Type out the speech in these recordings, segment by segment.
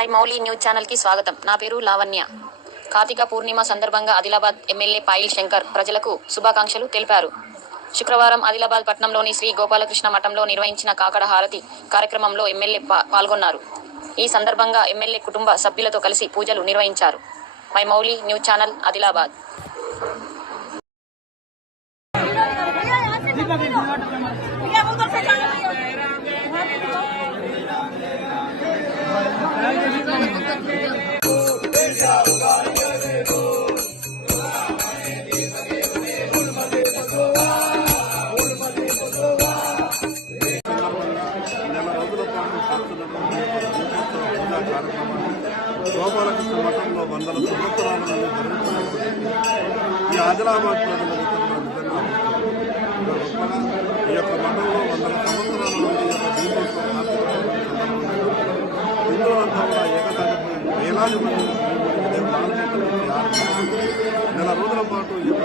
My Mouli news ఛానల్కి స్వాగతం. నా పేరు లావణ్య. కార్తీక పూర్ణిమ సందర్భంగా ఆదిలాబాద్ ఎమ్మెల్యే పాయిల్ శంకర్ ప్రజలకు శుభాకాంక్షలు తెలిపారు. శుక్రవారం ఆదిలాబాద్ పట్టణంలోని శ్రీ గోపాలకృష్ణ మఠంలో నిర్వహించిన కాకడ హారతి కార్యక్రమంలో ఎమ్మెల్యే పాల్గొన్నారు. ఈ సందర్భంగా ఎమ్మెల్యే కుటుంబ సభ్యులతో కలిసి పూజలు నిర్వహించారు. My Mouli news channel Adilabad. Gopalakrishna మఠంలో వందల సంవత్సరాల నుండి జరుగుతున్నటువంటి ఈ ఆదిలాబాద్ ప్రజల నిజంగా ఈ యొక్క మఠంలో వందల సంవత్సరాల నుండి ఈ యొక్క దీపోత్సవ హిందువులంతా కూడా ఏకతాటిపై వేలాది మంది నెల రోజుల పాటు ఈ యొక్క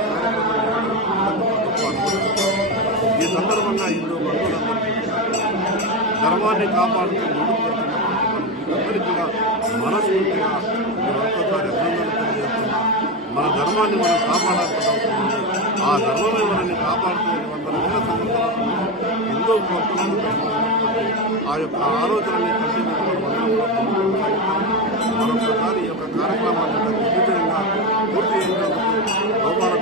ఈ సందర్భంగా హిందూ ధర్మాన్ని కాపాడుతూ ముందుకు వెళ్తున్నటువంటి మనస్ఫూర్తిగా మీరు ఒక్కసారి అభినందనలు మన ధర్మాన్ని మనం కాపాడాల్సి ఆ ధర్మమే మనల్ని కాపాడుతుంది వందల వేల సంవత్సరాలు ఎంతో హిందూ ఆ యొక్క ఆలోచనని కలిసి మరొకసారి ఈ యొక్క కార్యక్రమాన్ని ఇంత పూర్తి చేసినందుకు గోపాల